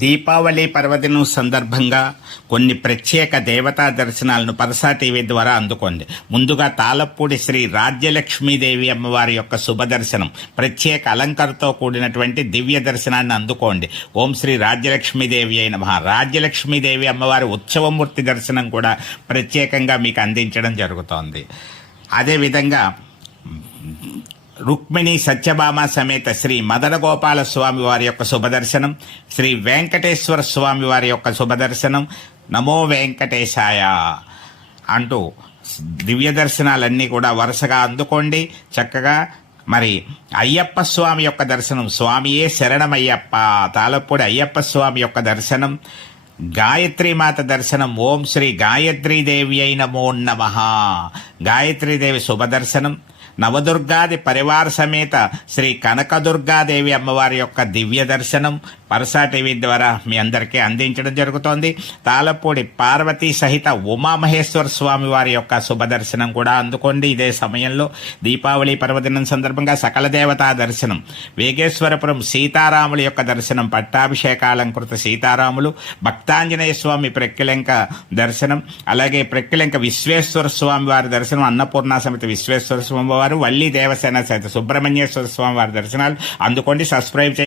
దీపావళి పర్వదినం సందర్భంగా కొన్ని ప్రత్యేక దేవతా దర్శనాలను పరసా టీవీ ద్వారా అందుకోండి. ముందుగా తాళపూడి శ్రీ రాజ్యలక్ష్మీదేవి అమ్మవారి యొక్క శుభ దర్శనం, ప్రత్యేక అలంకరణతో కూడినటువంటి దివ్య దర్శనాన్ని అందుకోండి. ఓం శ్రీ రాజ్యలక్ష్మీదేవి అయిన రాజ్యలక్ష్మీదేవి అమ్మవారి ఉత్సవమూర్తి దర్శనం కూడా ప్రత్యేకంగా మీకు అందించడం జరుగుతోంది. అదేవిధంగా రుక్మిణి సత్యభామ సమేత శ్రీ మదనగోపాల స్వామి వారి యొక్క శుభదర్శనం, శ్రీ వెంకటేశ్వర స్వామి వారి యొక్క శుభదర్శనం, నమో వెంకటేశాయ అంటూ దివ్య దర్శనాలన్నీ కూడా వరుసగా అందుకోండి. చక్కగా మరి అయ్యప్ప స్వామి యొక్క దర్శనం, స్వామియే శరణమయ్యప్ప, తాళపూడి అయ్యప్ప స్వామి యొక్క దర్శనం, గాయత్రీమాత దర్శనం, ఓం శ్రీ గాయత్రీదేవి అయి నమో నమః, గాయత్రీదేవి శుభదర్శనం, నవదుర్గాది పరివార సమేత శ్రీ కనకదుర్గాదేవి అమ్మవారి యొక్క దివ్య దర్శనం పరసా టీవీ ద్వారా మీ అందరికీ అందించడం జరుగుతోంది. తాళపూడి పార్వతీ సహిత ఉమామహేశ్వర స్వామి వారి యొక్క శుభదర్శనం కూడా అందుకోండి. ఇదే సమయంలో దీపావళి పర్వదినం సందర్భంగా సకల దేవతా దర్శనం, వేగేశ్వరపురం సీతారాముల యొక్క దర్శనం, పట్టాభిషేకాలంకృత సీతారాములు, భక్తాంజనేయ స్వామి ప్రక్కిలెంక దర్శనం, అలాగే ప్రక్కిలెంక విశ్వేశ్వర స్వామి వారి దర్శనం, అన్నపూర్ణ సమేత విశ్వేశ్వర స్వామి వారు, వల్లి దేవసేన సహిత సుబ్రహ్మణ్యేశ్వర స్వామి వారి దర్శనాలు అందుకోండి. సబ్స్క్రైబ్